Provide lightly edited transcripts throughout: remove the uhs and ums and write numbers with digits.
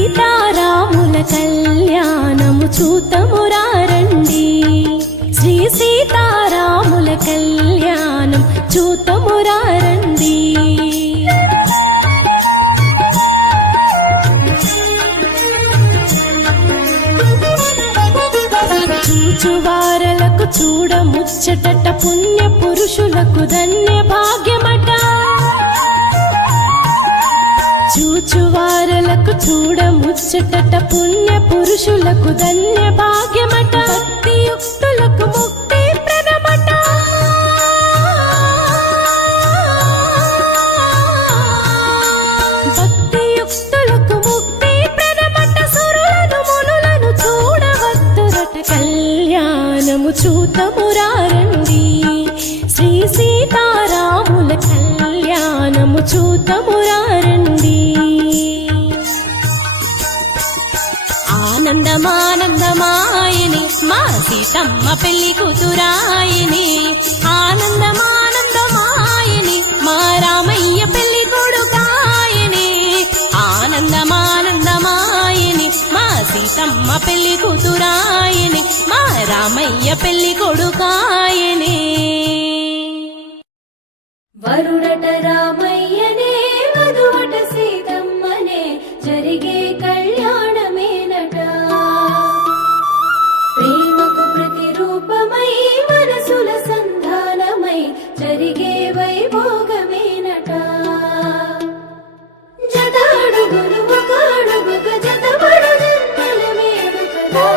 సీతారాముల కళ్యాణము చూతమురారండి. శ్రీ సీతారాముల కళ్యాణం చూతమురారండి. చూచువారలకు చూడ ముచ్చటట పుణ్య పురుషులకు ధన్య భాగ్యమట. చూచువారలకు చూడ ముచ్చటట పుణ్య పురుషులకు ధన్య భాగ్యమట. భక్తియుక్తులకు ముక్తి ప్రదమట. భక్తియుక్తులకు ముక్తి ప్రదమట. సురులను మునులను చూడవద్దురట. కళ్యాణము చూతమురారండి. శ్రీ సీతారాముల కళ్యాణము చూతమురారండి. ఆనందమానందమాయని మా సీతమ్మ పెళ్లి కూతురాయని. ఆనందమానందమాయని మా రామయ్య పెళ్లి కొడుకాయని. ఆనందమానందమాయని మా సీతమ్మ పెళ్లి కూతురాయని. మా రామయ్య పెళ్లి కొడుకాయని. వరుడట రామయ్యనే వధువట సీతమ్మనే జరిగే కళ్యాణమేనట. ప్రేమకు ప్రతిరూపమై మనసుల సంధానమై జరిగే వైభోగమేనట. జతాడుగులు ఒక అడుగుగా జతపడు జన్మల వేడుకలా.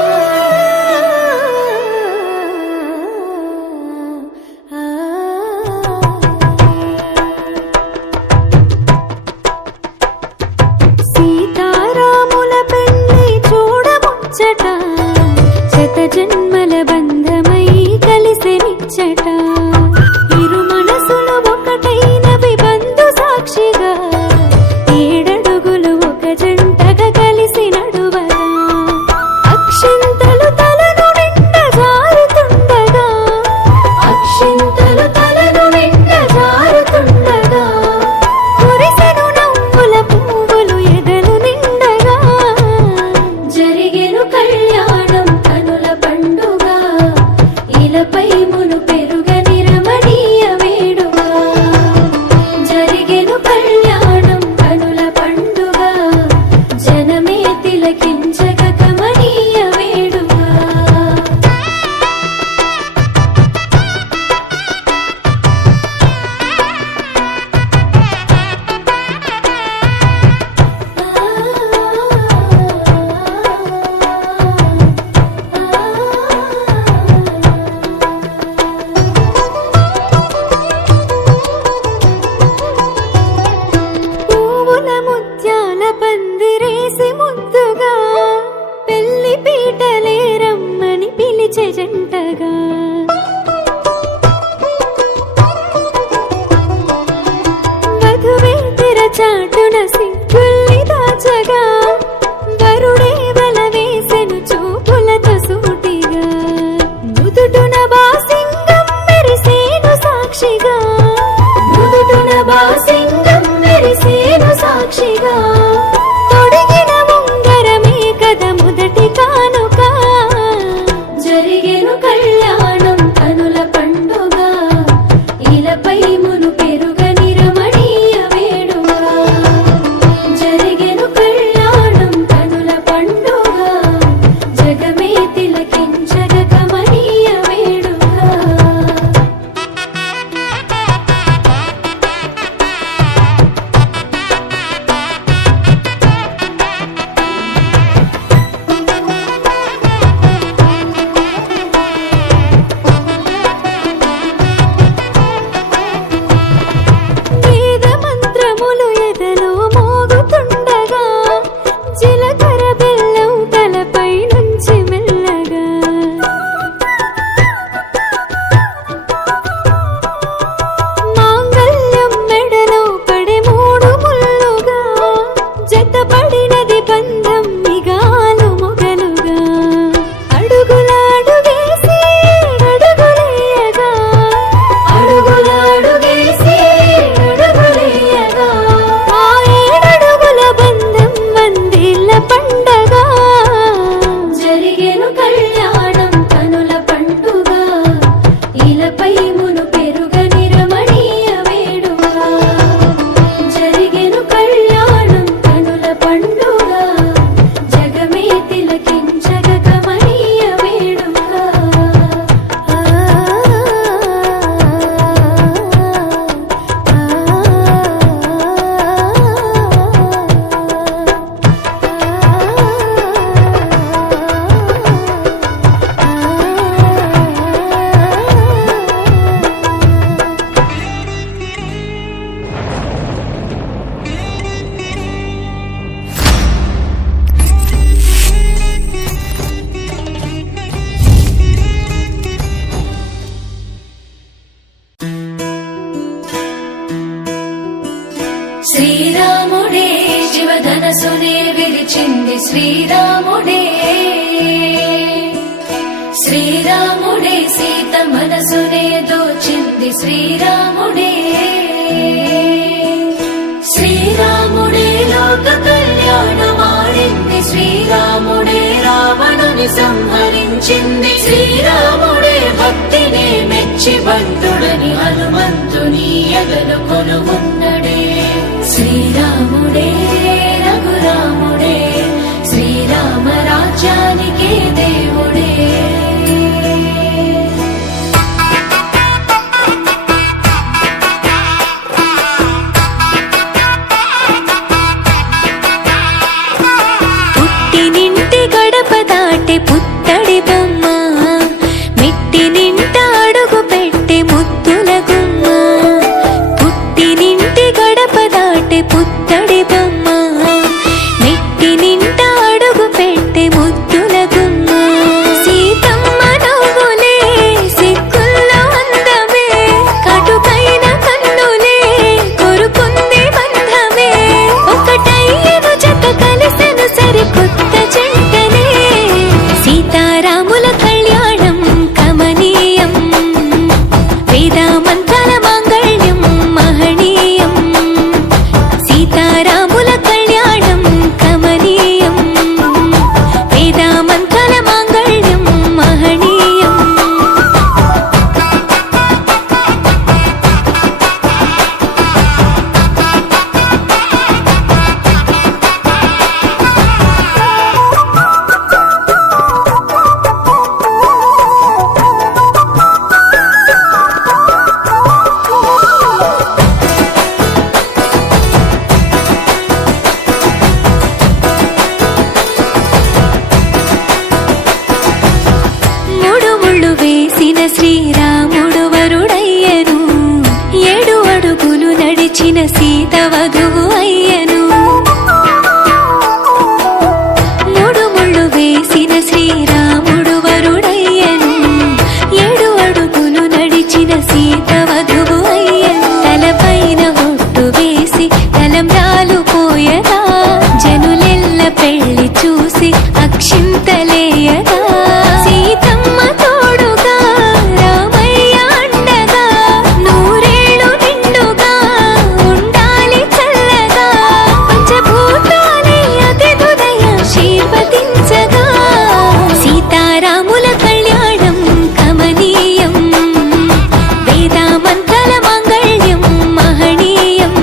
శ్రీరాముడే శివధనసునే విరిచింది శ్రీరాముడే, శ్రీరాముడే సీత మనసునే దోచింది శ్రీరాముడే, శ్రీరాముడే లోక కళ్యాణమాడింది శ్రీరాముడే రావణుని సంహరించింది శ్రీరాముడే భక్తిని మెచ్చి బంధుడని హనుమంతుని ఎదలు కొలువున్నడే శ్రీరాముడే రఘురాముడే శ్రీరామ రాజ్యానికే దేవుడే. పుట్టినింటి గడప దాటి పుత్తడి బొమ్మ, మెట్టినింట అడుగు పెట్టే ముద్దుల గుమ్మ. పుట్టినింటి గడప దాటి పుత్తడి బొమ్మ, మెట్టినింట అడుగు పెట్టే ముద్దుల గుమ్మ. సీతమ్మ నవ్వులే సిగ్గుల్లో అందమే, కటుకైన కన్నులే కొరుకుంది బంధమే. ఒకటయ్యను జత కలిసెను సరికొత్త జంటనే, సీతారాముల కళ్యాణం కమనీయం, వేదామంతల మాంగళ్యం మహనీయం. సీతారాముల కళ్యాణం కమనీయం, వేదామంతల మాంగళ్యం మహనీయం. మూడు ముళ్ళు వేసిన శ్రీరాముడు వరుడయ్యను, 7 అడుగులు నడిచిన సీత వధువు అయ్యను. మూడు ముళ్ళు వేసిన శ్రీరాముడు వరుడయ్యను, 7 అడుగులు నడిచిన సీత వధువు అయ్యను. తలపైన ఒట్టు వేసి తలంబ్రాలు పోయగా, జనులెల్ల పెళ్లి చూసి అక్షింతలేయగా. సీతమ్మ తోడుగా రామయ్య అండగా, నూరేళ్ళు నిండుగా ఉండాలి చల్లగా. పంచభూతాలే అతిథుదయ ఆశీర్వదించగా, సీతారాముల కళ్యాణం కమనీయం, వేదామంతల మాంగళ్యం మహనీయం.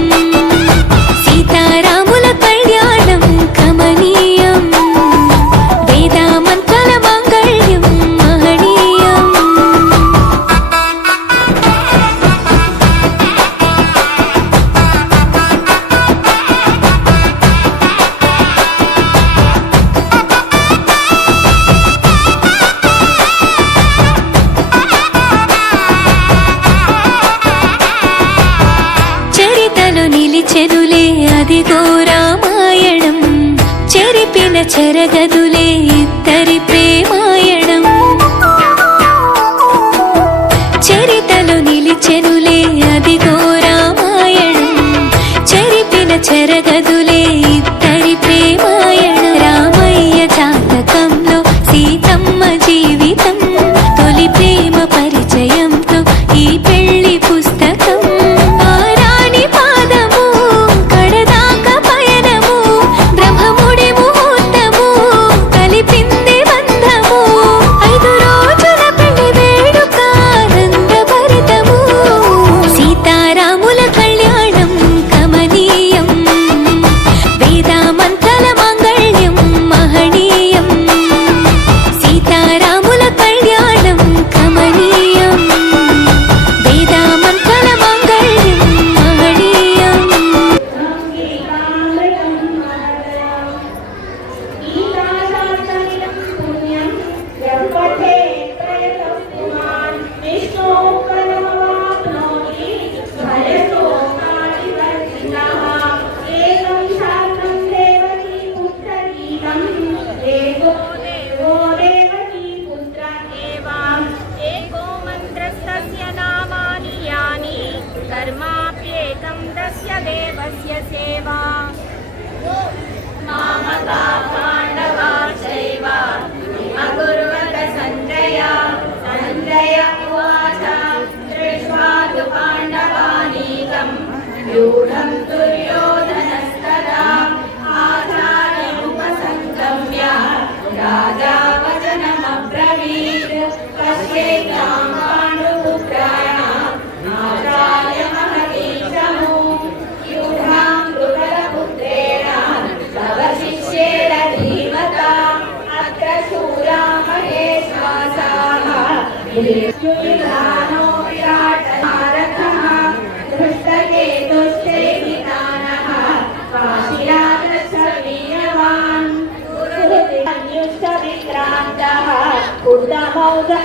సీతారాముల కళ్యాణం కమనీయం, వేదామంతల మాంగళ్యం మహనీయం. చరితలు నిలిచెనులే అదిగో రామాయణం, చెరిపిన చెరగదులే ఇద్దరి ప్రేమాయణం. చరితలు నిలిచెనులే అదిగో రామాయణం, చెరిపిన చెరగదులే ఇద్దరి ప్రేమాయణం. రామయ్య జాతకంలో సీతమ్మ జీవితం, తొలి ప్రేమ పరిచయంతో ఈ పెళ్లి పుస్తకం. ఆ రాణి పాదము కడదాకా పయనము, బ్రహ్మముడి ముహూర్తము కలిపింది బంధము. 5 రోజుల పెళ్లి వేడుక ఆనందభరితము, సీతారాముల కళ్యాణం కమనీయం, వేద देवस्य सेवा मामका पाण्डवा चैव अकुर्वत सञ्जय उवाच दृष्ट्वा तु पाण्डवानीकम् व्यूढम् दुर्योधनस्तदा आचार्यमुपसङ्गम्य राजा वचनमब्रवीत् पश्येतां पाण्डुपुत्राणाम् आचार्य महतीशमो यूढां द्रुपदपुत्रेण तव शिष्येण धीमता अत्र शूरा महेश्वासाः युयुधानो विराटमारथः धृष्टकेतुश्चेकितानः काशिराजश्च वीर्यवान् युष्टविक्रान्तः कुन्दमौघवान्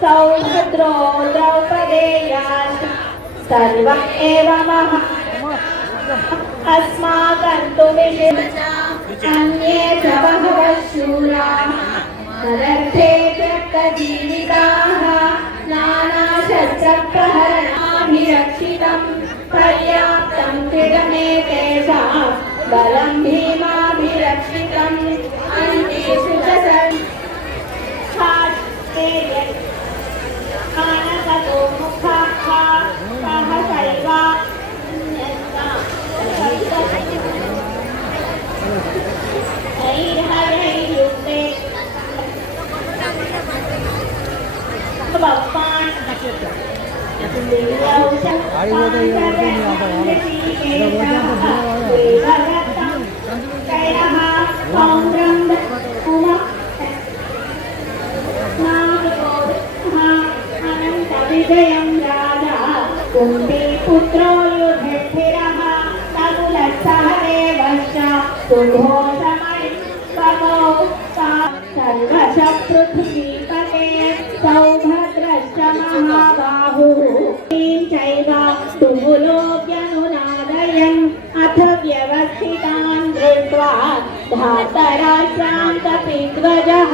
सौभद्रो द्रौपदेयाश्च सर्वम् एव अस्माकं तु अन्ये च बहवः शूराः तदर्थे त्यक्तजीविताः नानाशस्त्रप्रहरणाभिरक्षितं पर्याप्तं कृतमेतेषां बलं भीमाभिरक्षितम् अन्येषु च कानकतो मुखाः सहसैवा ऐर्हरैर्युक्ते भगवान् विजयं राजा कुन्तीपुत्रो युधिष्ठिरः नकुलः देवश्च सुघोषमणिपतौ सर्वशः पृथ्वीपते सौभद्रश्च महाबाहुः चैव तुमुलोऽप्यनुनादयन् अथ व्यवस्थितान् दृष्ट्वा धातराष्ट्रान् कपिध्वजः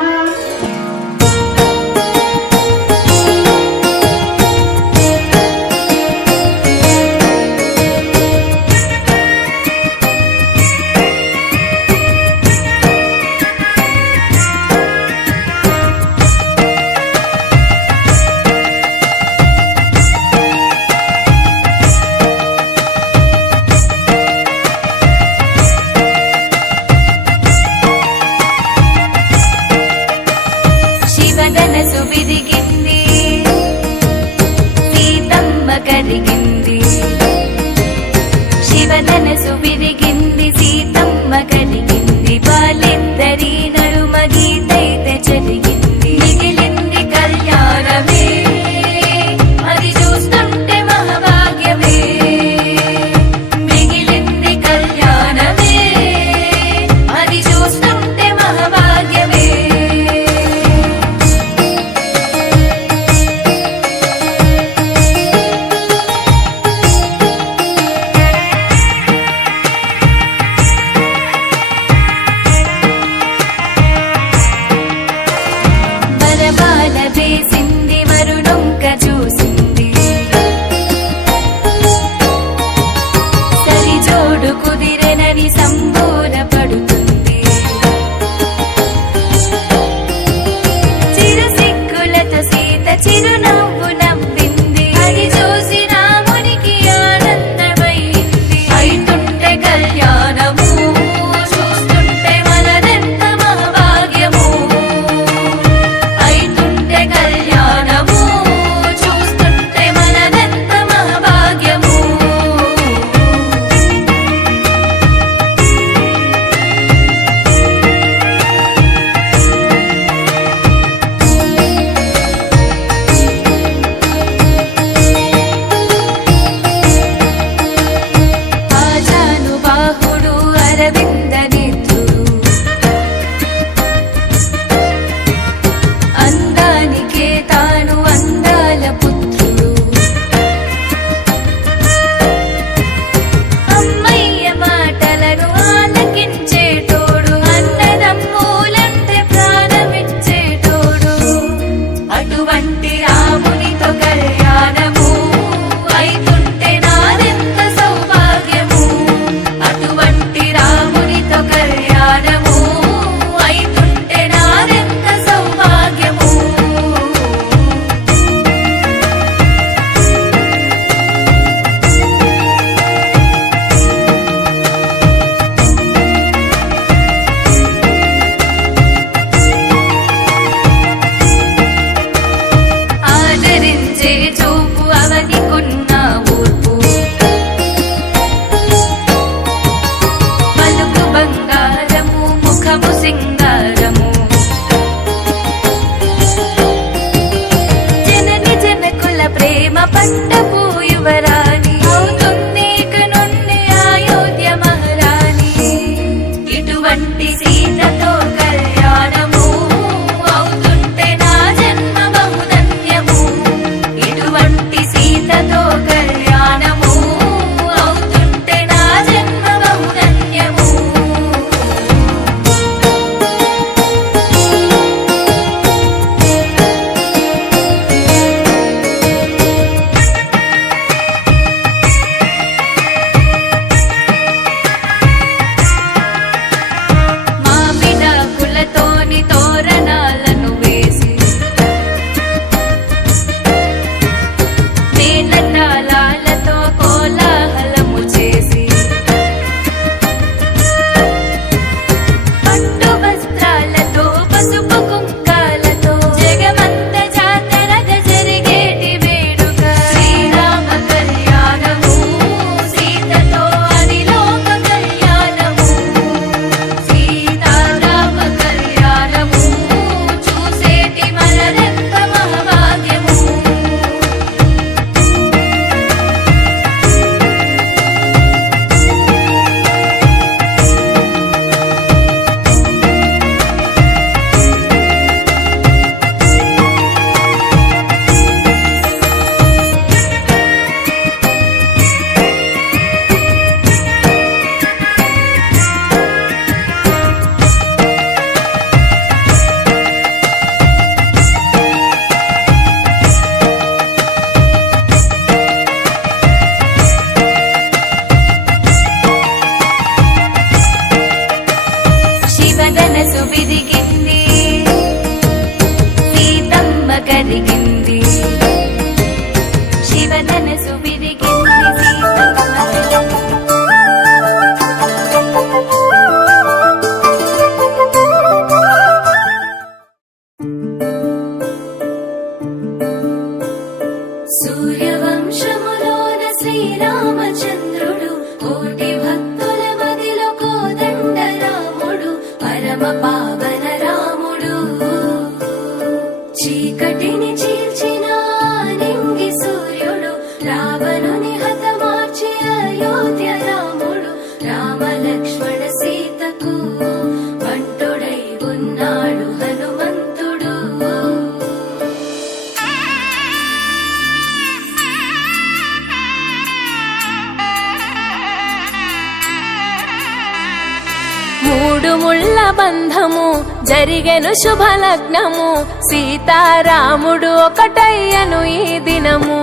ముళ్ళ బంధము జరిగెను శుభలగ్నము సీతారాముడు ఒకటయ్యను ఈ దినము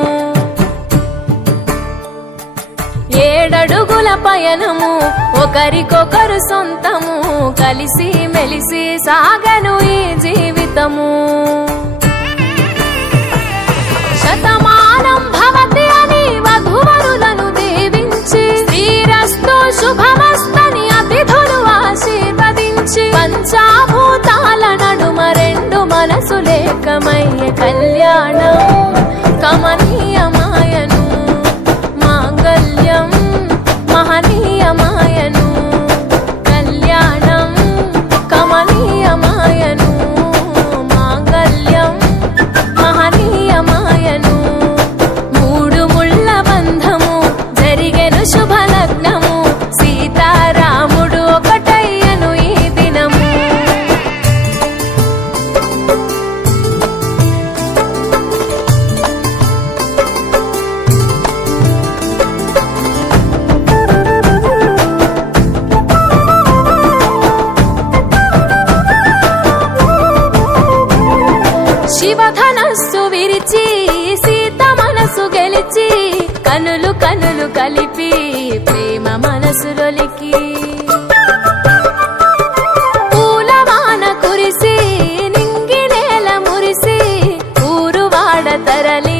7 అడుగుల పయనము ఒకరికొకరు సొంతము కలిసి మెలిసి సాగను ఈ జీవితము శతమానం భవతి అని వధువరులను దీవించి శ్రీరస్తు శుభమస్తని అతిథులు ఆశీర్వదించి పంచాభూతాల నడుమ 2 మనసులేకమయ్యే కళ్యాణం కమనీయమాయను మాంగళ్యం మహనీయమాయను కళ్యాణం కమనీయమాయను మాంగళ్యం మహనీయమాయను 3 ముళ్ళ బంధము జరిగెను శుభలగ్నము సీతారాముడు ఒకటయ్యను ఈ దినము శివధనస్సు విరిచి సీత మనసు గెలిచి కనులు కనులు కలిపి ప్రేమ మనసులొలికి పూలవాన కురిసి నింగి నేల మురిసి ఊరువాడ తరలి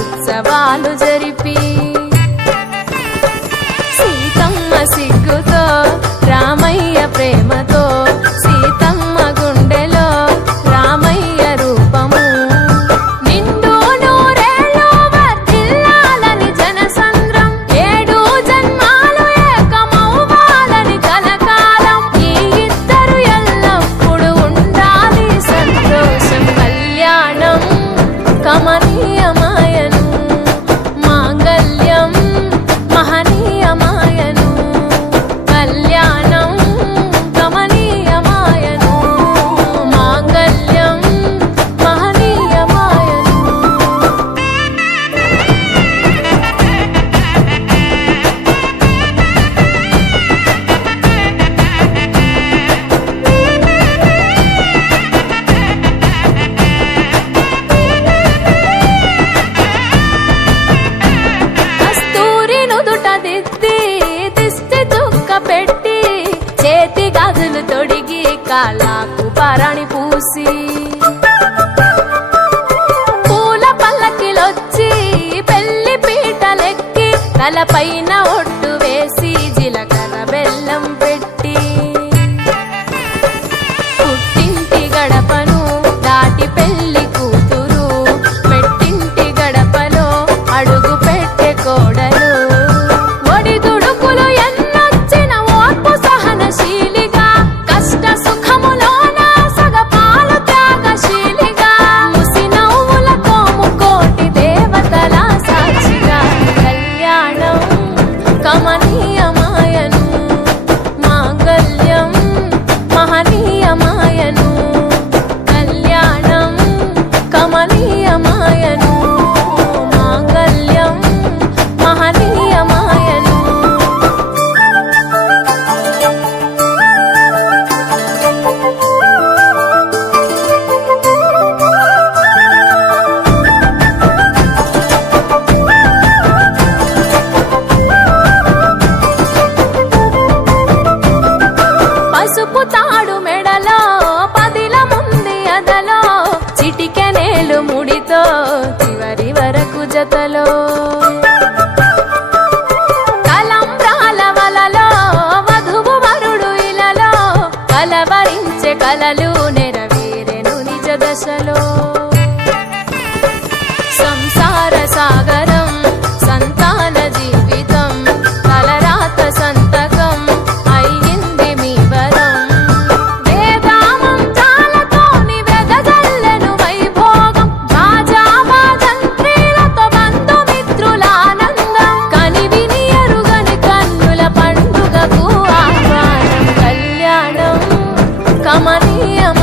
ఉత్సవాలు జరిపి సీతమ్మ సిగ్గుతో రామయ్య ప్రేమతో సీతమ్మ గుండెలో రామయ్య రూపము నిండు నూరేళ్ళు వర్ధిల్లాలని జనసంద్రం 7 జన్మాలు ఏకమవ్వాలని కలకాలం ఈ ఇద్దరు ఎల్లప్పుడూ ఉండాలి సంతోషం కళ్యాణం కమనీయమాయను మాంగళ్యం మహనీయమాయను కళ్యాణం కమనీయమాయను మాంగళ్యం మహనీయమాయను కస్తూరి నుదుట దిద్ది దిష్టి చుక్క పెట్టి చేతి గాజులు తొడిగి కాళ్ళకు పారాణి పూసి పూల పల్లకిలొచ్చి పెళ్లి పీటలెక్కి తలపైన ఒట్టు వేసి జీలకర్ర బెల్లం పెట్టి పుట్టింటి గడపను దాటి పెళ్లి కూతురు పెట్టింటి గడపలో అడుగు పెట్టే కోడలు ఒడిదుడుకులు ఎన్నొచ్చిన ఓర్పు సహనశీలిగా కష్ట సుఖములోన సగపాలు త్యాగశీలిగా ముసి నవ్వులతో ముకోటి దేవతల సాక్షిగా కళ్యాణం కమనీయమాయను మాంగళ్యం మహనీయమాయను కళ్యాణం కమనీయమాయను మాంగళ్యం మహనీయమాయను పసుపు తాడు మెడలో పదిల ముంది అదలో చిటికెనేలు ముడితో చివరి వరకు జతలో తలంబ్రాల వలలో వధువు వరుడు ఇలలో కలవరించే కలలు నెరవేరెను నిజ దశలో సంసార సాగరం సంతాన జీవితం తలరాత సంతకం అయ్యింది మీ వరం వేదామం చాలతోని వెదజల్లెను వైభోగం భాజావాదంత్రీలతో బంధుమిత్రుల ఆనందం కనివిని ఎరుగని కన్నుల పండుగకు ఆహ్వానం కళ్యాణం కమనీయం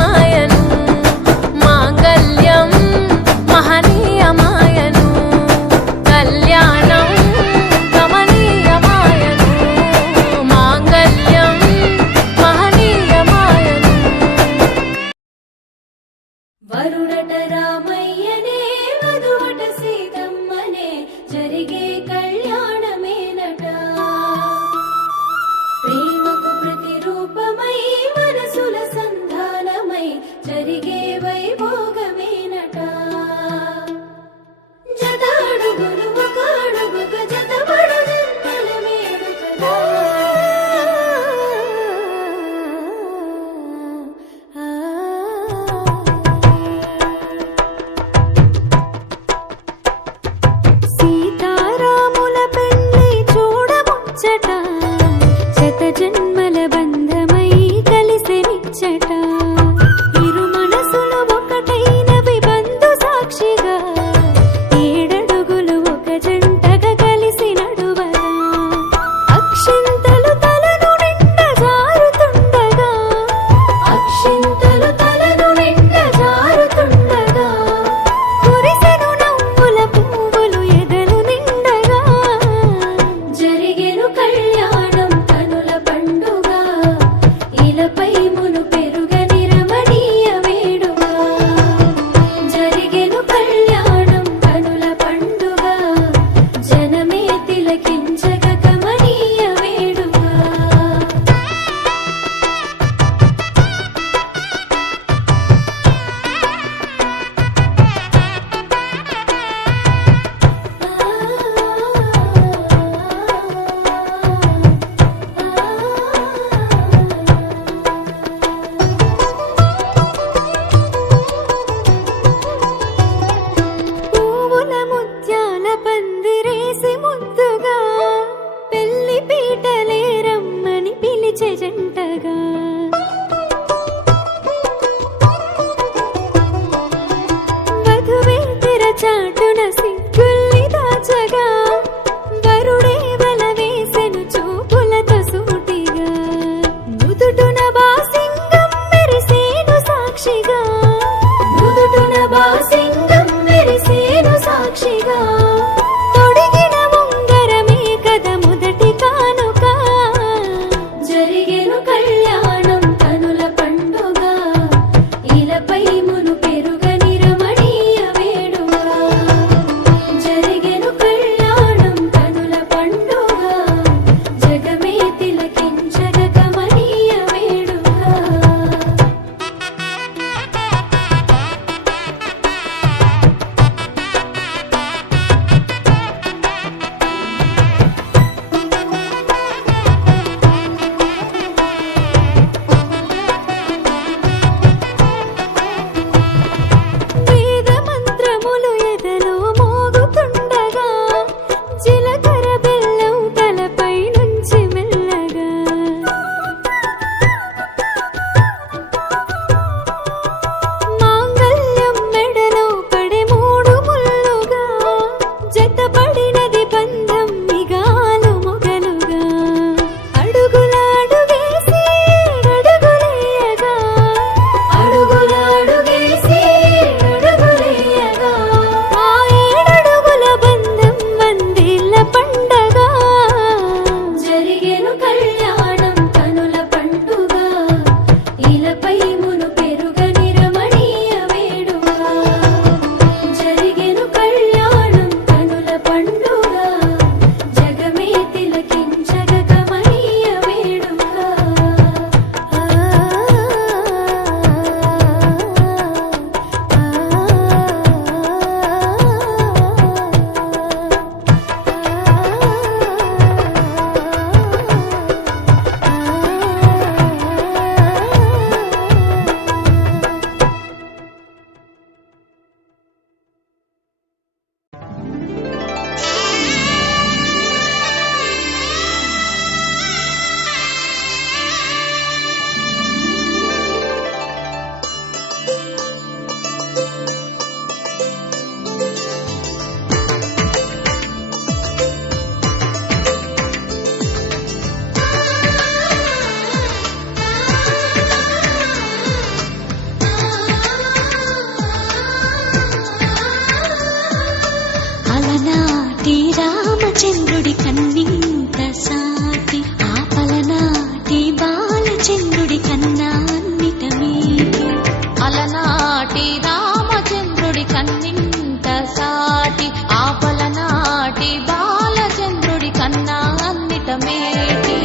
అర్థమేటి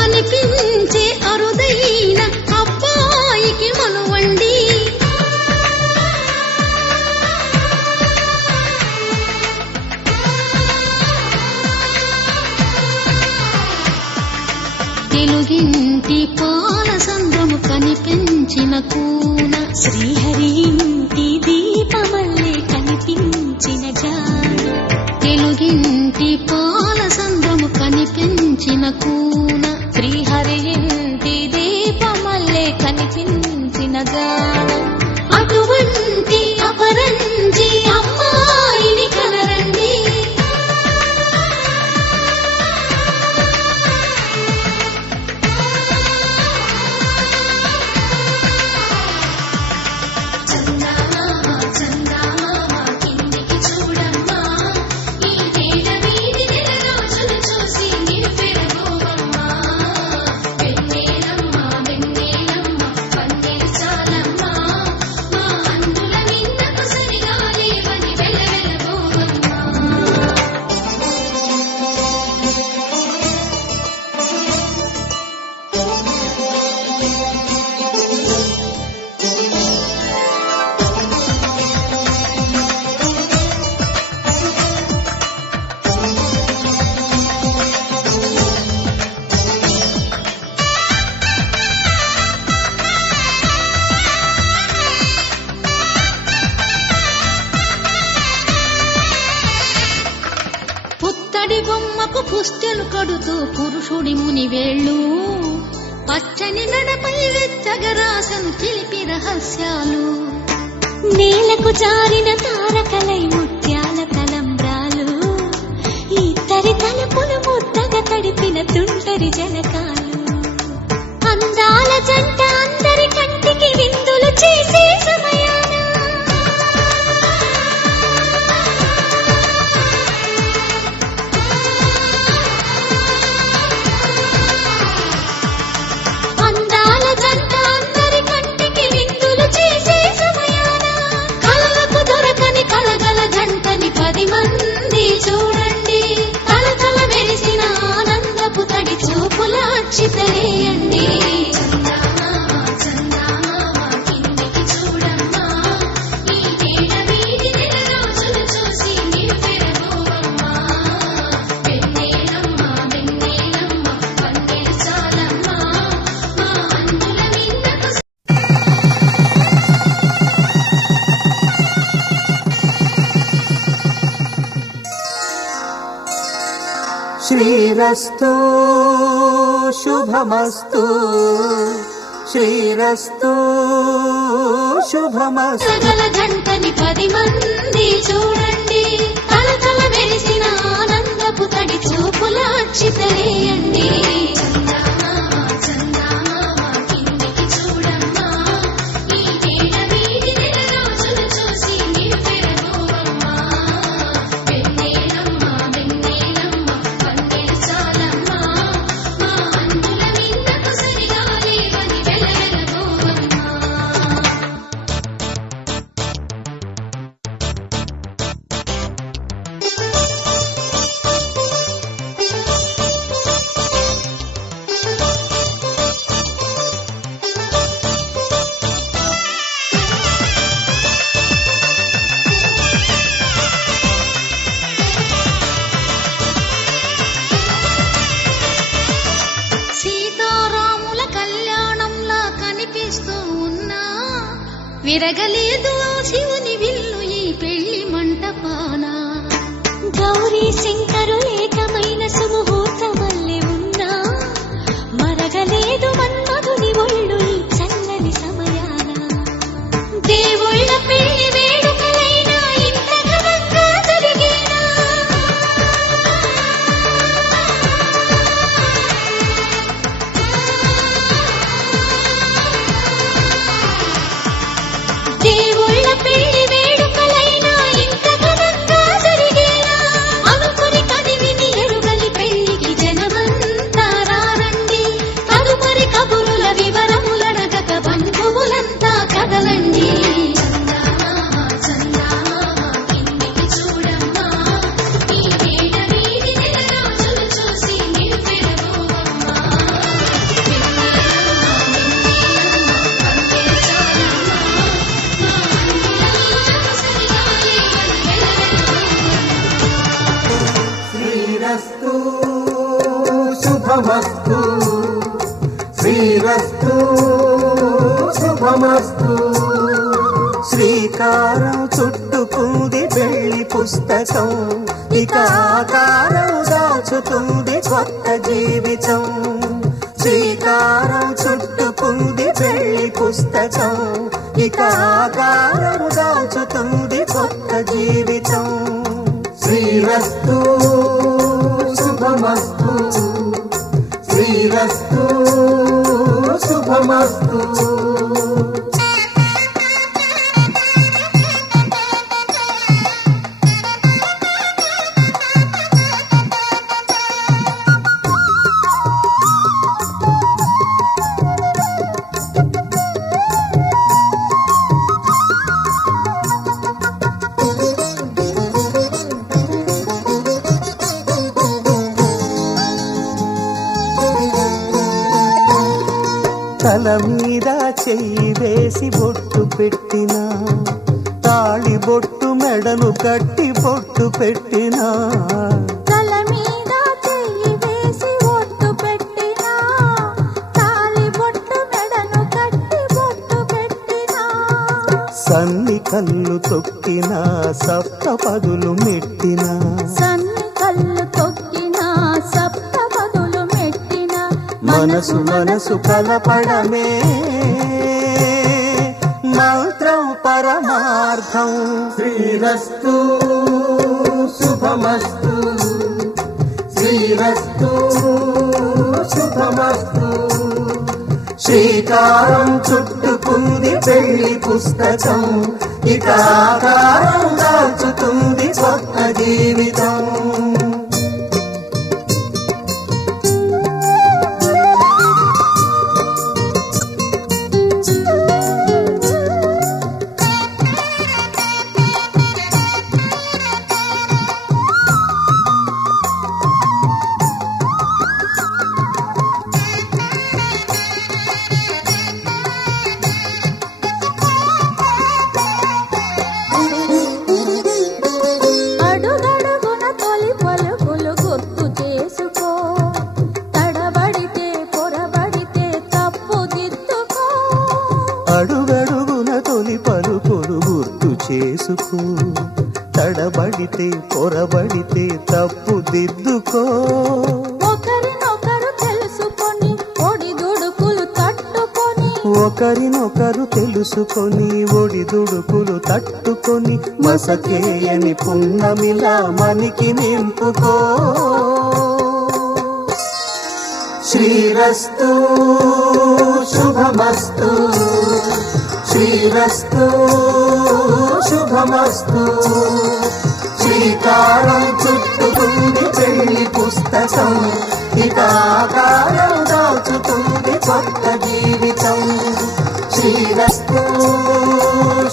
అనిపించే అరుదైన అబ్బాయికి మనువండి తెలుగింటి పాల సంద్రము కనిపించిన కూన శ్రీహరి ఇంటి దీపమల్లే కనిపించిన జాడ తెలుగింటి పాల సంద్రము కనిపించిన కూన శ్రీహరి ఇంటి దీపమల్లే కనిపించిన జాడ అటువంటి అపరంజి అమ్మాయిని కనరండి పుత్తడి బొమ్మకు పుస్తెలు కడుతూ పురుషుడి ముని వేళ్ళు పచ్చని నడపై వెచ్చగరాసను చిలిపి రహస్యాలు నేలకు జారిన తారకలై ముత్యాల తలంబ్రాలు ఇద్దరి తలుపులు ముద్దగా తడిపిన తుంటరి జలకాలు అందాల జంట అందరి కంటికి విందులు చేసే సమయాన అందాల జంట అందరి కంటికి విందులు చేసే సమయాన కలలకు దొరకని కలగల జంటని 10 మంది చూడండి కలకల వెలిసిన ఆనందపు తడి చూపుల అక్షితలేయండి శ్రీరస్తు శుభమస్తు శ్రీరస్తు శుభమస్తు కలగల జంటని 10 మంది చూడండి కలకల వెలిసిన ఆనందపు తడి చూపుల అక్షితలేయండి సీతారాముల కళ్యాణంలా కనిపిస్తూ ఉన్నా విరగలేదు ఆ శివుని విల్లు ఈ పెళ్లి మంటపాన గౌరీ శంకరు ఏకమైన సుముహూర్తమల్లే ఉన్నా మరగలేదు మన్మధుని ఒళ్ళు ఈ చల్లని సమయాన దేవుళ్ళ పెళ్లి వేడుకలైనా ఇంత ఘనంగా జరిగేనా దేవుళ్ళ పెళ్లి వేడుకలైనా ఇంత ఘనంగా జరిగేనా అనుకుని శుభమస్తు శ్రీరస్తు శుభమస్తు. శ్రీకారం చుట్టుకుంది వెళ్ళి పుస్తకం, ఇక ఆకారం దాచుతుంది కొత్త జీవితం. శ్రీకారం చుట్టుకుంది వెళ్ళి పుస్తకం, ఇక ఆకారం దాచుతుంది కొత్త జీవితం. శ్రీరస్తు శుభమస్తు శ్రీరస్తు శుభమస్తు. తల మీద చెయ్యి వేసి బొట్టు పెట్టినా, తాళి బొట్టు మెడను కట్టి బొట్టు పెట్టినా. తల మీద చెయ్యి వేసి బొట్టు పెట్టినా, తాళి బొట్టు మెడను కట్టి బొట్టు పెట్టినా. సన్ని కళ్ళు తొక్కినా సప్త పదులు మెట్టినా, సన్ని కళ్ళు తొక్కినా సప్త పదులు మెట్టినా. మనసు మనసు కలపడమే మంత్రం పరమార్థం. శ్రీరస్తు శుభమస్తు శ్రీరస్తు శుభమస్తు. శ్రీకారం చుట్టుకుంది పెళ్లి పుస్తకం, ఇక ఆకారం దాచుతుంది కొత్త జీవితం. అడుగడుగున తొలి పలుకులు గుర్తు చేసుకో, తడబడితే పొరబడితే తప్పు దిద్దుకో. అడుగడుగున తొలి పలుకులు గుర్తు చేసుకో, తడబడితే పొరబడితే తప్పు దిద్దుకో. ఒకరినొకరు తెలుసుకొని ఒడిదుడుకులు తట్టుకొని, ఒకరినొకరు తెలుసుకొని ఒడిదుడుకులు తట్టుకొని, మసకేయని పున్నమిలా మనికి నింపుకో. శ్రీరస్తు శుభమస్తు శ్రీరస్తు శుభమస్తు. శ్రీకారం చుట్టుకుంది పెళ్లి పుస్తకం, ఇక ఆకారం దాచుతుంది కొత్త జీవితం. శ్రీరస్తు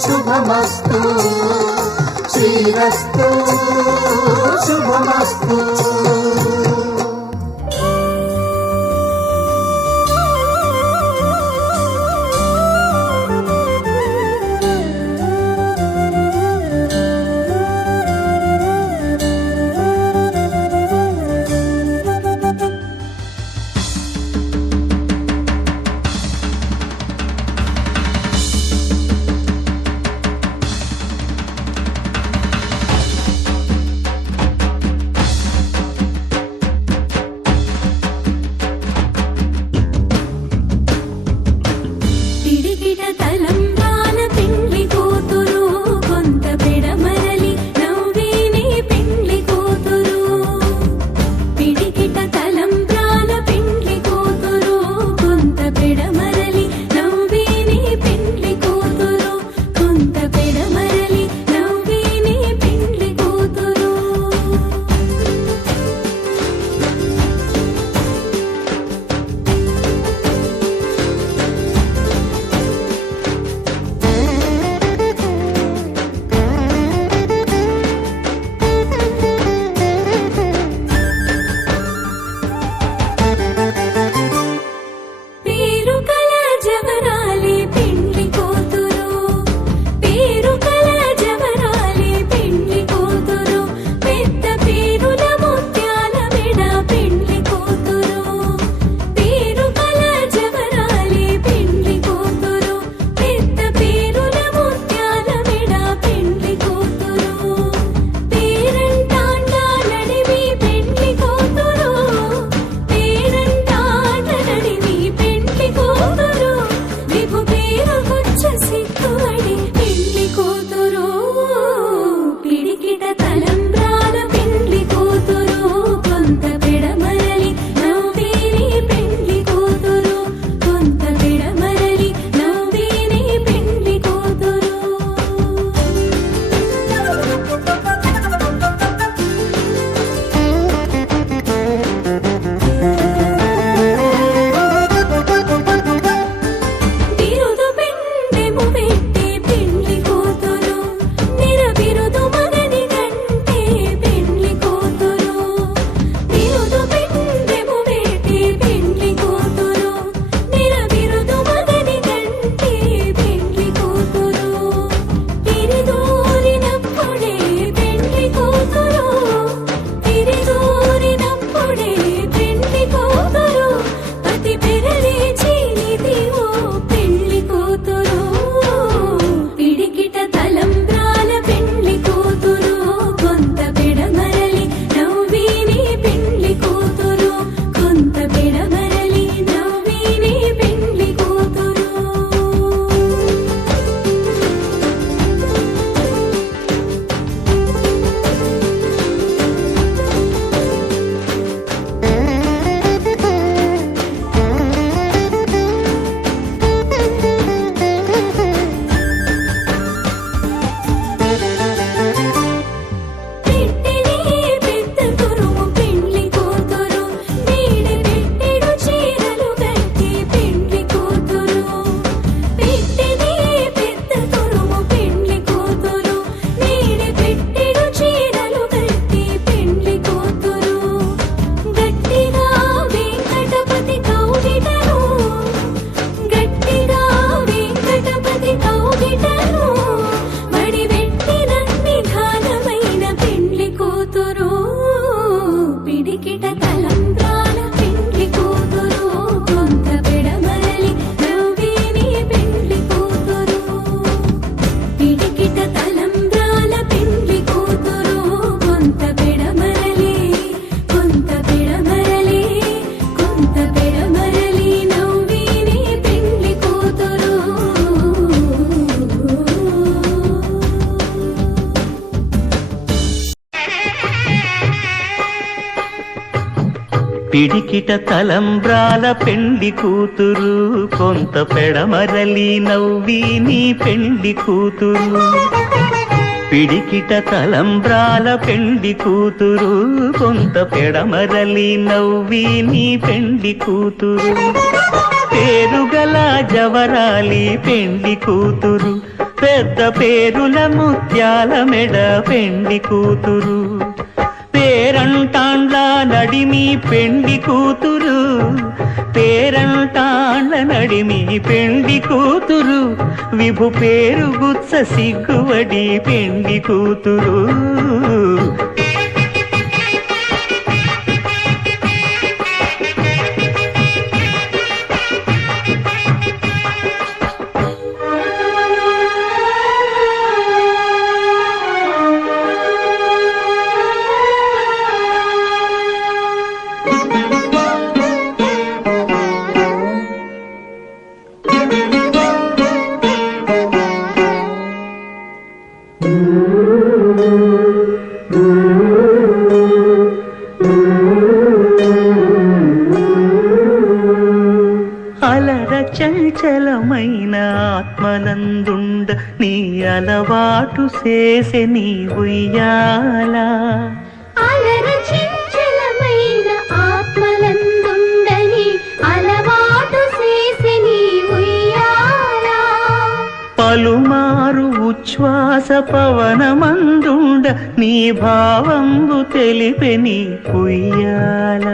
శుభమస్తు శ్రీరస్తు శుభమస్తు. పిడికిట తలంబ్రాల పెండి కూతురు, కొంత పెడమరలి నవ్వి నీ పెండి కూతురు. పిడికిట తలంబ్రాల పెండి కూతురు, కొంత పెడమరలి నవ్వి నీ పెండి కూతురు. పేరుగల జవరాలి పెండి కూతురు, పెద్ద పేరుల ముత్యాల మెడ పెండి కూతురు. పేరంటాండ్ల నడిమి పెండి కూతురు, పేరంటాండ్ల నడిమి పెండి కూతురు. విభు పేరు గుత్స సిగ్గువడి పెండి కూతురు. అలర చంచలమైన ఆత్మనందుండ నీ అలవాటు చేసే నీ ఉయ్యాల. అలర చంచలమైన ఆత్మలందుండని అలవాటు చేసే నీ ఉయ్యాల. పలుమారు ఉచ్ఛ్వాస పవనమందుండ నీ భావంబు తెలిపే నీ ఉయ్యాల.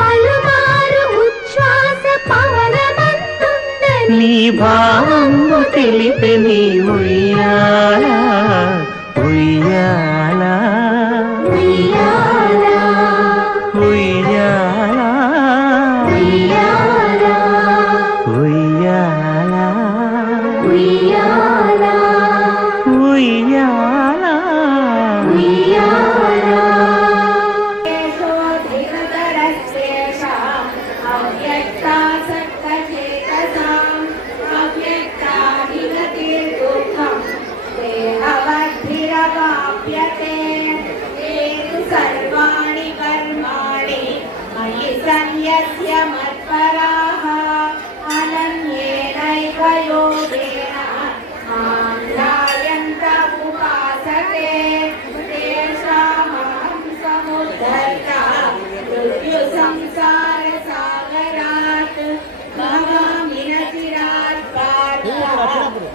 పలుమారు ఉచ్ఛ్వాస పవనమందుండని నీ భావంబు తెలిపే నీ ఉయ్యాల. ఉయ్యాల ఉయ్యాల ఉయ్యాల ఉయ్యాల ఉయ్యాల ఉయ్యాల ఉయ్యాల. ఉయ్యాల. అవ్యక్తాసక్తచేతసాం అవ్యక్తాధిగతిర్దుఃఖం దేహవద్భిరవాప్యతే. ఏతు సర్వాణి కర్మాణి మయి సన్యస్య మత్పరాః అనన్యేనైవ యోగేన మాం ధ్యాయంత ఉపాసతే. తేషామహం సముద్ధర్తా మృత్యు సంసార సాగరాత్ భవామి న చిరాత్ పార్థ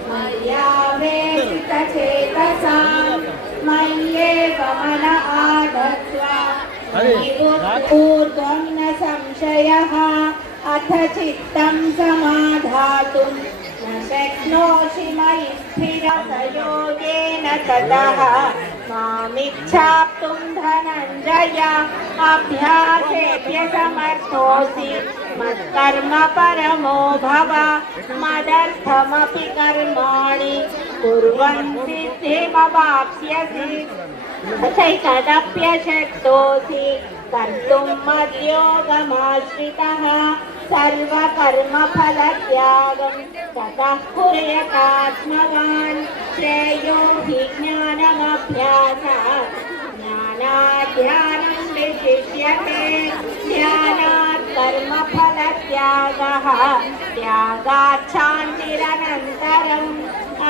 మయ్యావేశిత చేతసాం మయ్యేవ మన ఆధత్వ ఊర్ధ్వం న సంశయః అథ చిత్తం సమాధాతుం న శక్నోషి మయి స్థిరసయోగేన తతః మామిచ్ఛాప్తుం ధనంజయ అభ్యాసేభ్య సమర్థోసి మత్కర్మ పరమో భవ. మదర్థమపి కర్మాణి కుర్వన్ సిద్ధిమవాప్స్యసి తదప్యశక్తోసి కర్తుం మద్యోగమాశ్రితః. సర్వకర్మఫలత్యాగం తతః కుర్యాత్మవాన్. శ్రేయో హి జ్ఞానమభ్యాసాత్ జ్ఞానాధ్యానం విశిష్యతే. ధ్యానాత్ కర్మఫలత్యాగః త్యాగాత్ శాంతిరనంతరం.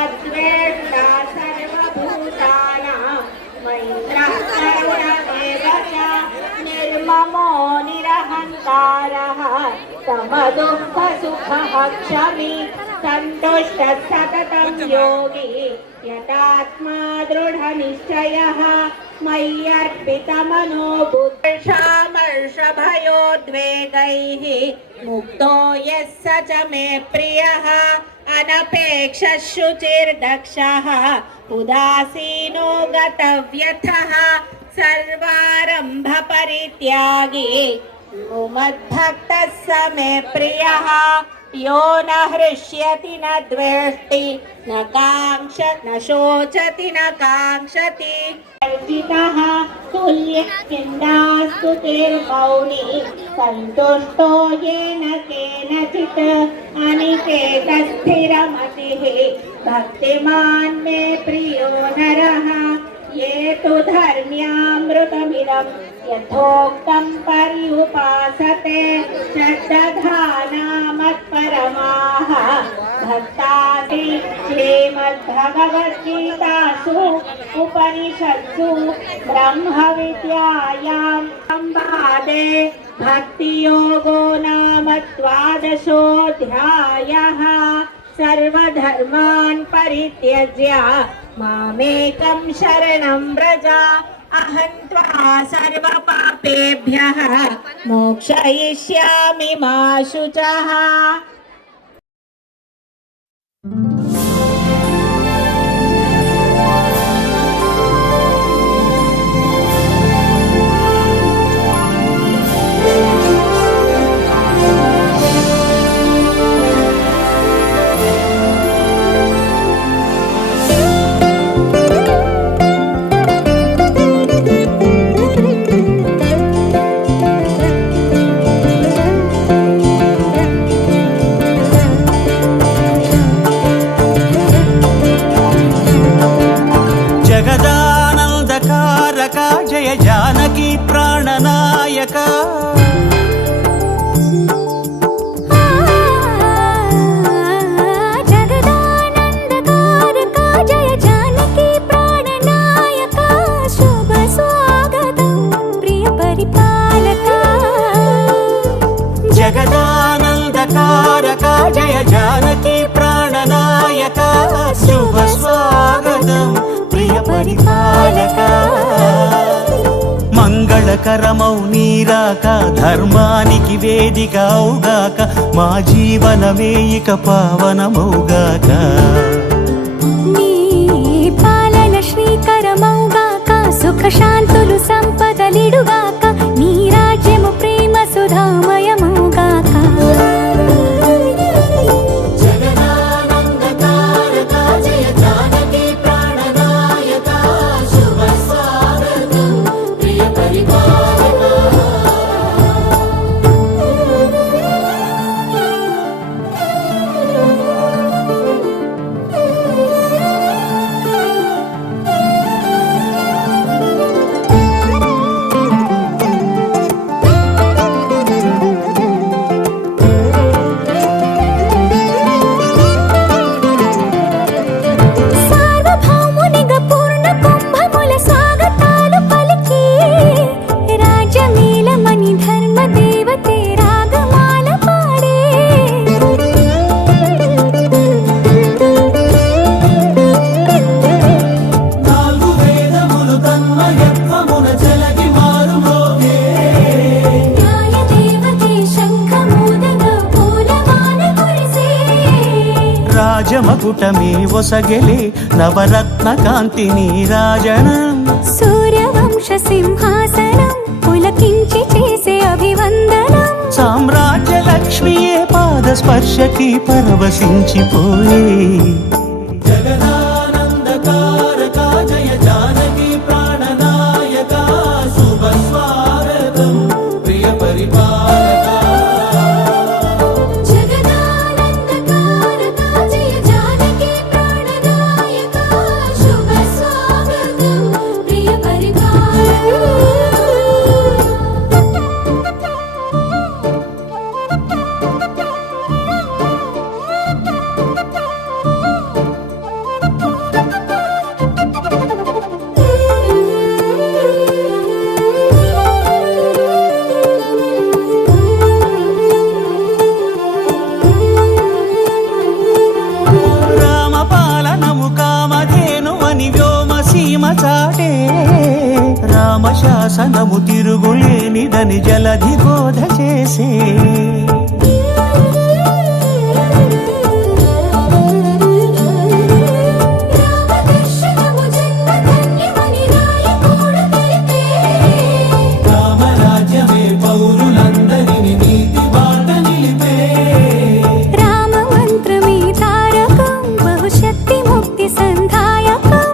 అద్వేష్టా సర్వభూతానాం మైత్రః కరుణ ఏవ చ. నిర్మమో నిరహంకారః సమదుఃఖ సుఖః క్షమి. సంతుష్టः సతతం యోగి యతాత్మా దృఢనిశ్చయः. మయ్యర్పితమనో బుద్ధ్యామర్షభయోద్వేగైః ముక్తో యః స చ మే ప్రియः. అనపేక్షः శుచిర్దక్షः ఉదాసీనో గతవ్యథः. సర్వారంభ పరిత్యాగి మద్భక్తः స మే ప్రియः. यो न हृष्यति न द्वेष्टि न शोचति न काङ्क्षति. अर्जितः तुल्यस्मिन्नास्तु तिर्मौनि सन्तुष्टो येन केनचित्. अनिकेतस्थिरमतिः भक्तिमान् मे प्रियो नरः. ये तु धर्म्यामृतमिदं यथोक्तं पर्युपासते श्रद्धानामत्परमाः भक्तासि श्रीमद्भगवद्गीतासु उपनिषत्सु ब्रह्मविद्यायां संवादे भक्तियोगो नाम द्वादशोऽध्यायः। सर्वधर्मान् परित्यज्य मामेकं शरणं व्रज अहं त्वा सर्वपापेभ्यः मोक्षयिष्यामि मा शुचः। జగదానందకారక జయ జానకి ప్రాణనాయక జగదానందకారక జయ జానకి ప్రాణనాయక శుభ స్వాగతం ప్రియ పరిపాలక జగదానందకారక జయ జానకి ప్రాణనాయక శుభ స్వాగతం ప్రియ పరిపాలక మంగళకరమౌ నీరాక ధర్మానికి వేదిక అవుగాక మా జీవనమే ఇక పావనమౌగాక నీ పాలన శ్రీకరమౌగాక సుఖ శాంతులు సంపదలిడుగాక నీ రాజ్యము ప్రేమ సుధామయమౌగాక రాజమకుటమే ఒసగెలే నవరత్న కాంతి నీరాజనం సూర్యవంశ సింహాసనం పులకించి చేసే అభివందనం సామ్రాజ్య లక్ష్మియే పాద స్పర్శకి పరవశించిపోయే జగదానందకారక జయ జానకి ప్రాణనాయక శుభ స్వాగతం ప్రియ పరిపాలక చాటే రామశాసనము తిరుగులేనిదని జలధి బోధ చేసే రామరాజ్యమే పౌరులందరిని నీతి బాట నిలిపే రామ మంత్రమే తారకం బహుశక్తి ముక్తి సంధాయకం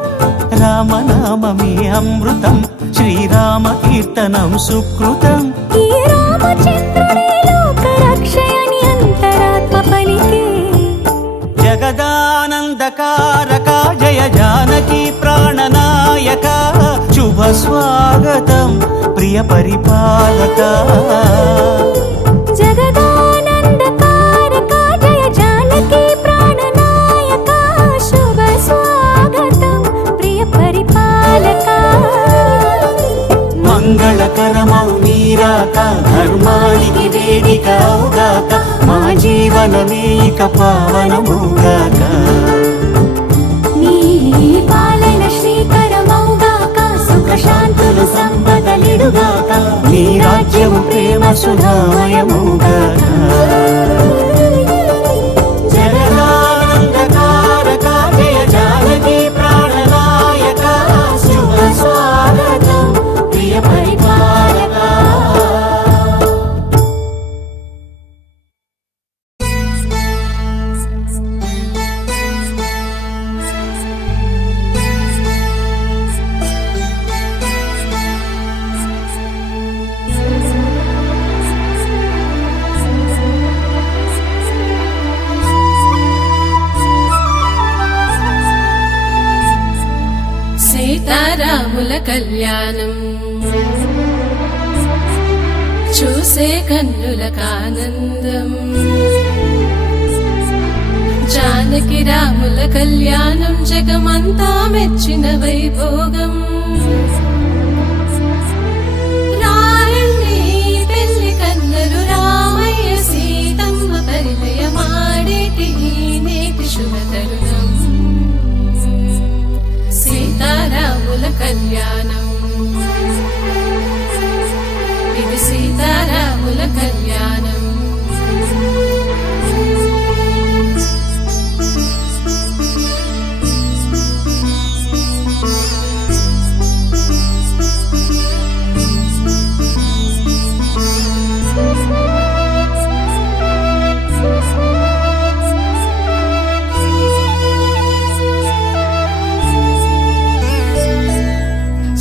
రామనామమే అమృతం శ్రీరామ కీర్తనం సుకృతం ఈ రామచంద్రుడే లోక రక్షయని అంతరాత్మ పలికే జగదానందకారక జయ జానకి ప్రాణనాయక ప్రియ పరిపాలక జగదానందకారక జయ జానకి ప్రాణనాయక శుభ స్వాగతం ప్రియ పరిపాలక మంగళకరమౌ నీరాక ధర్మానికి వేదిక అవుగాక మా జీవనమే ఇక పావనముగాక నీ పాలన శ్రీకరమౌగాక సుఖ శాంతులు సంపదలిడుగాక నీ రాజ్యము ప్రేమ సుధామయముగాక జగదానందకారక జయ జానకి ప్రాణనాయక శుభ స్వాగతం ప్రియ పరిపాలక సీతారాముల కళ్యాణం చూసే కన్నులకానందం జానకి రాముల కళ్యాణం జగమంతా మెచ్చిన వైభోగం రారండి పెళ్లి కన్నరు రామయ్య సీతమ్మ పరిణయమాడేటి నేటి శుభ తరుణం సీతారాముల కళ్యాణం ఇది సీతారాముల కళ్యాణం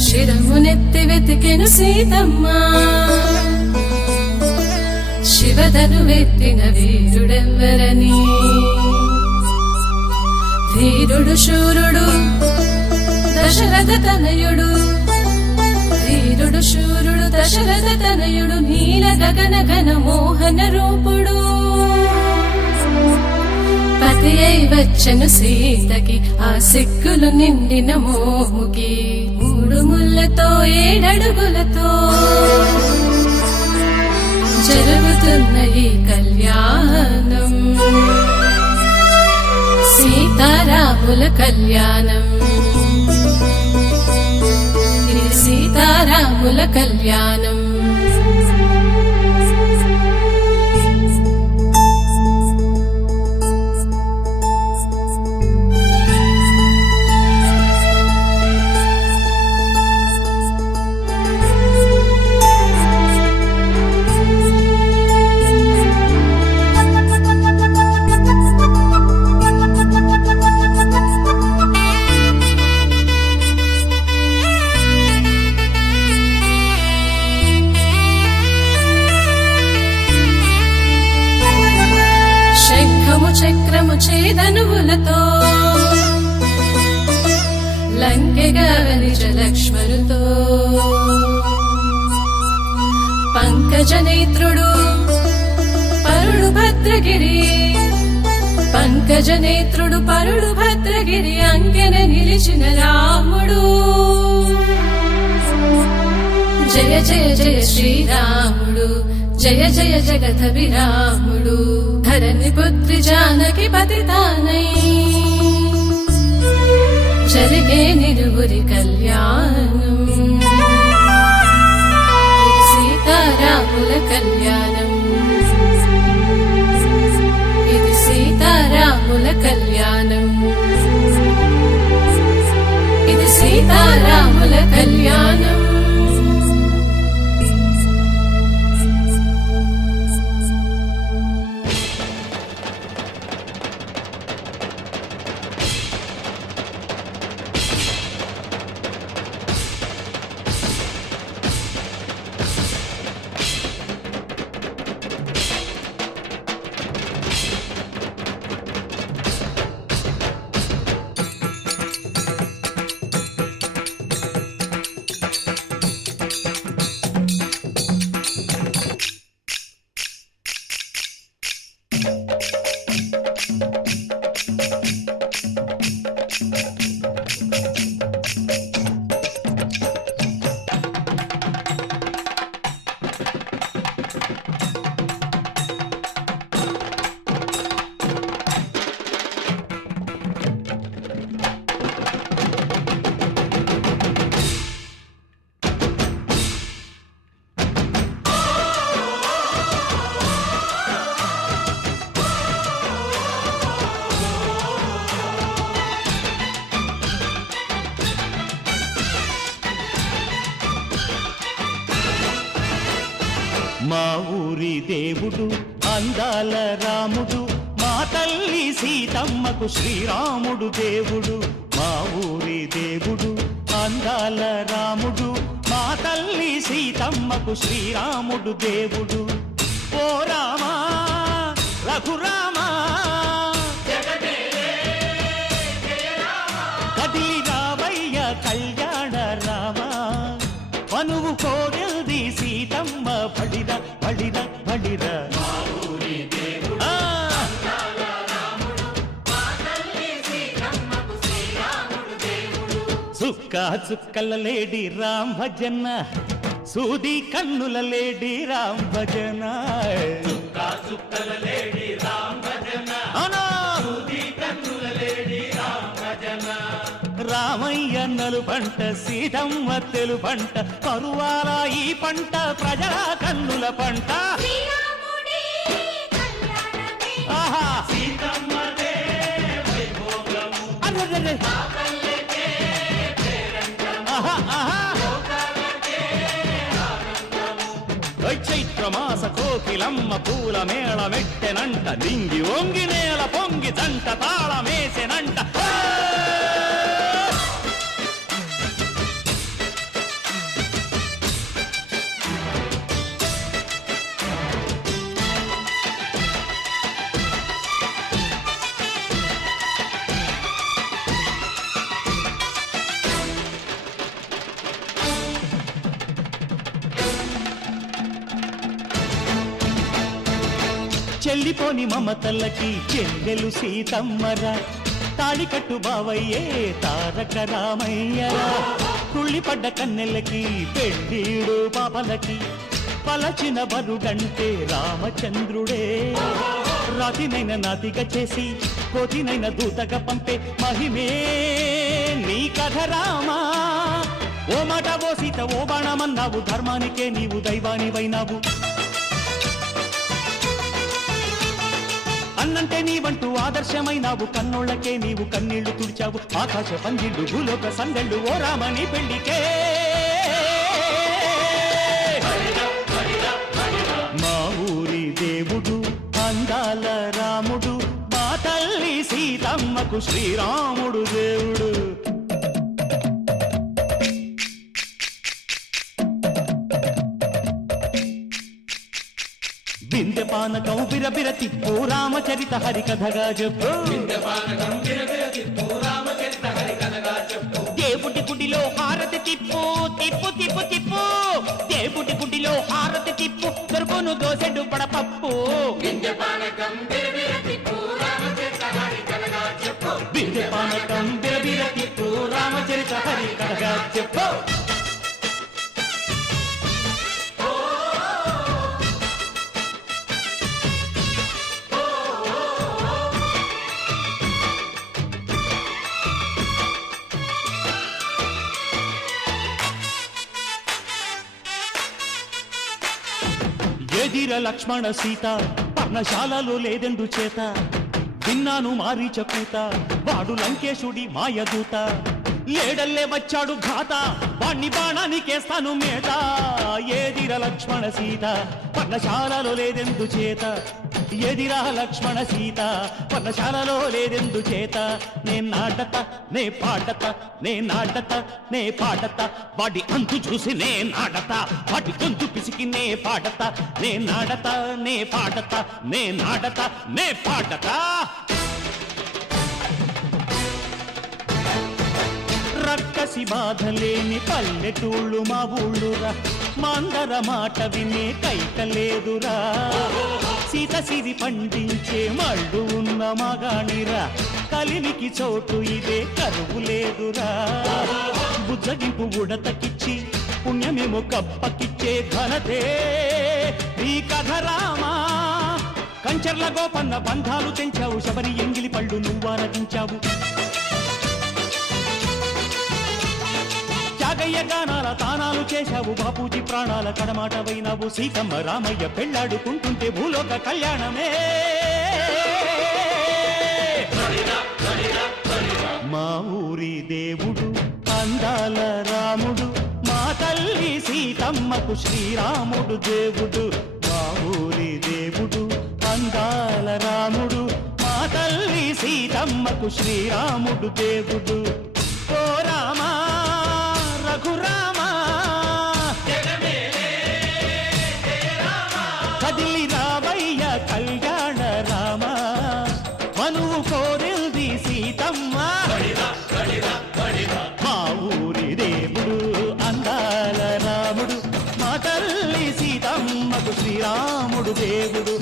శిరమునెత్తి వెతికెను సీతమ్మ శివధను వెత్తిన వీరుడెవ్వరని ధీరుడు శూరుడు దశరథ తనయుడు ధీరుడు శూరుడు దశరథ తనయుడు నీల గగన ఘన మోహన రూపుడు పతి అయి వచ్చను సీతకి ఆ సిక్కులు నిండిన మోముకి మూడు ముళ్ళతో ఏడడుగులతో జరుగుతున్న ఈ కళ్యాణం సీతారాముల కళ్యాణం ఇది సీతారాముల కళ్యాణం చక్రము చేదనువులతో లంకెగా నిజ లక్ష్మణుతో పంకజనేత్రుడు పరుడు భద్రగిరి పంకజనేత్రుడు పరుడు భద్రగిరి అంకెన నిలిచిన రాముడు జయ జయ జయ శ్రీరాముడు జయ జయ జగదభిరాముడు ధరణి పుత్రి జానకి పతితానై జరిగే నిరువురి కళ్యాణం ఇది సీతారాముల కళ్యాణం ఇది సీతారాముల కళ్యాణం ఇది సీతారాముల కళ్యాణం మా ఊరి దేవుడు అందాల రాముడు, మా తల్లి సీతమ్మకు శ్రీరాముడు దేవుడు. మా ఊరి దేవుడు అందాల రాముడు, మా తల్లి సీతమ్మకు శ్రీరాముడు దేవుడు. ఓ రామా రఘురామా కదిలి రావయ్య కళ్యాణ రామా, మనువు కోగెల్ది సీతమ్మ బడిర బడిర బడిర. చుక్క చుక్కల లేడి రామ్ భజన, సూది కన్నుల లేడి రామ్ భజన. చుక్కల లేడి రామ్ భజన, సూది కన్నుల లేడి రామ్ భజన. రామయ్య నలు పంట సీతమ్మ తెలు పంట, కరువాల ఈ పంట ప్రజల కన్నుల పంట. ఆహా సీతమ్మదే వైభోగము, అరెరెరె ఆహా ఆహా. చైత్రమాస కోకిలమ్మ పూల మేళ మెట్టెనంట, దింగి ఒంగి నేల పొంగి జంట తాళమేసెనంట. చెల్లిపోని మమతల్లకి చెల్లెలు సీతమ్మరా, తాళికట్టు బావయ్యే తారక రామయ్యరా. కుళ్ళిపడ్డ కన్నెలకి పెళ్ళీడు పాపలకి, పలచిన బరుడంటే రామచంద్రుడే. రాతినైన నాతిగా చేసి కోతినైన దూతగా పంపే మహిమే నీ కథ రామా. ఓ మాట ఓ సీత ఓ బాణమన్నావు, ధర్మానికే నీవు దైవానివైనావు. అన్నంటే నీవంటూ ఆదర్శమైనావు, కన్నోళ్ళకే నీవు కన్నీళ్లు తుడిచావు. ఆకాశ పందిళ్ళు భూలోక సందళ్ళు ఓ రామని పెళ్లికే. మా ఊరి దేవుడు అందాల రాముడు, మా తల్లి సీతమ్మకు శ్రీరాముడు దేవుడు. బిందె పానకం బిరబిర తిప్పు రామచరిత హరికథగా చెప్పు. దేవుడి గుడిలో హారతి తిప్పు తిప్పు తిప్పు తిప్పు, దేవుడి గుడిలో హారతి తిప్పు, దొరుకును దోసెడు పడపప్పు. బిందె పానకం బిరబిర తిప్పు రామచరిత హరికథగా చెప్పు. ఎదిర లక్ష్మణ సీత పర్ణశాలలో లేదెందు చేత, విన్నాను మారీచ కూత వాడు లంకేశుడి మాయదూత. లేడల్లే వచ్చాడు ఘాత, వాణ్ణి బాణానికేస్తాను మేత. ఎదిర లక్ష్మణ సీత పర్ణశాలలో లేదెందు చేత, ఎదిరా లక్ష్మణ సీత పర్ణశాలలో లేదెందు చేత. నే నాటత నే పాడత నే నాటత నే పాడత, వాడి అంతు చూసి నే నాడత, వాడి గొంతు పిసికి నే పాడత. నే నాడత నే పాడత నే నాడత నే పాడత. రక్కసి బాధలేని పల్లెటూళ్ళు మా ఊళ్ళురా, మాందర మాట వినే కైకలేదురా. సీత సిరి పండించే మళ్ళు ఉన్న మగాణిరా కలినికి చోటు ఇదే కరువు లేదురా బుజ్జగింపు ఉడతకిచ్చి పుణ్యమేమో కప్పకిచ్చే ఘనతే ఈ కథ రామా కంచర్ల గోపన్న బంధాలు తెంచావు శబరి ఎంగిలి పళ్ళు నువ్వారగించావు త్యాగయ్య గానాల తానాలు చేశావు బాపూజీ ప్రాణాల కడమాటవైనావు సీతమ్మ రామయ్య పెళ్ళాడుకుంటుంటే భూలోక కళ్యాణమే మా ఊరి దేవుడు అందాల రాముడు మా తల్లి సీతమ్మకు శ్రీరాముడు దేవుడు మా ఊరి దేవుడు అందాల రాముడు మా తల్లి సీతమ్మకు శ్రీరాముడు దేవుడు ఓ రామా రఘురామా కదిలి రామయ్య కళ్యాణ రామ మనువు కోరింది సీతమ్మ మా ఊరి దేవుడు అందాల రాముడు మా తల్లి సీతమ్మకు శ్రీరాముడు దేవుడు